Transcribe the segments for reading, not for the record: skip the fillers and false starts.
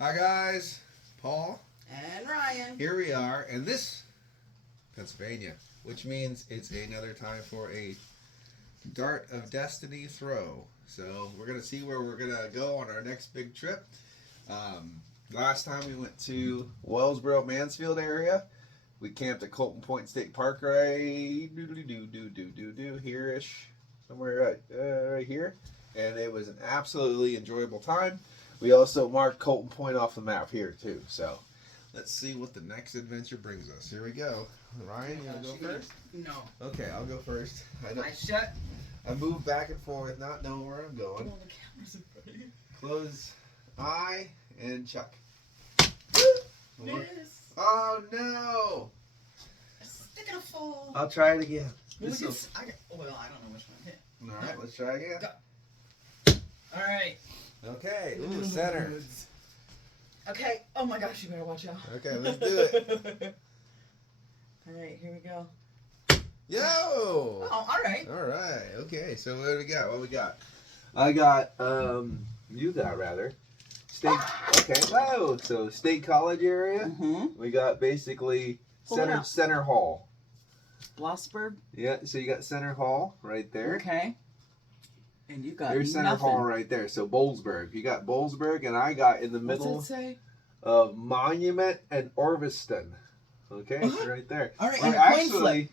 Hi guys, Paul and Ryan. Here we are, and this Pennsylvania, which means it's another time for a Dart of Destiny throw. So we're gonna see where we're gonna go on our next big trip. Last time we went to Wellsboro, Mansfield area. We camped at Colton Point State Park right here-ish, somewhere right here, and it was an absolutely enjoyable time. We also marked Colton Point off the map here too. So let's see what the next adventure brings us. Here we go. Ryan, you wanna go first? No. Okay, I'll go first. I move back and forth, not knowing where I'm going. The camera's in front of you. Close eye and chuck. Miss. Oh no! It's gonna fall. I'll try it again. Well, I don't know which one hit. All right, let's try again. Go. All right. Okay. Ooh, center. Okay. Oh my gosh, you better watch out. Okay, let's do it. All right, here we go. Yo! Oh, all right. All right. Okay. So what do we got? What we got? I got you got rather. State. Okay. Oh, so State College area. Mm-hmm. We got basically Pull it out. Center Hall. Blossburg. Yeah. So you got Center Hall right there. Okay. And you got There's Center nothing. Hall right there. So Bowlesburg. You got Bowlesburg, and I got in the middle What's it say? of Monument and Orviston. Okay, it's right there. All right, We're and a coin actually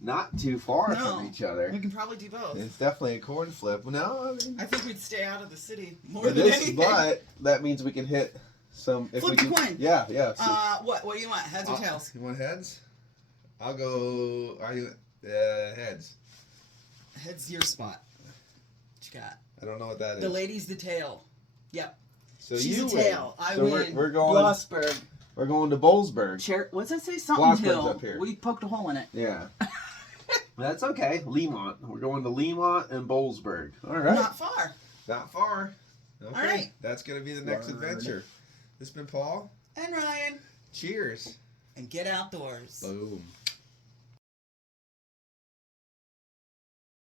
not too far No. from each other. We can probably do both. It's definitely a corn flip. No, I mean, I think we'd stay out of the city more but than anything. But that means we can hit some. If Flip we the can, coin. Yeah, yeah. So, What do you want? Heads or tails? You want heads? I'll go. Are you heads? Heads your spot. What you got? I don't know what that is. The lady's the tail. Yep. So She's you a tail. win. I So win. We're going. Blossburg. We're going to Bowlesburg. What's that say? Something Blossburg's Hill. up here. We poked a hole in it. Yeah. That's okay. Lemont. We're going to Lemont and Bowlesburg. All right. Not far. Not far. Okay. All right. That's going to be the next adventure. This has been Paul. And Ryan. Cheers. And get outdoors. Boom.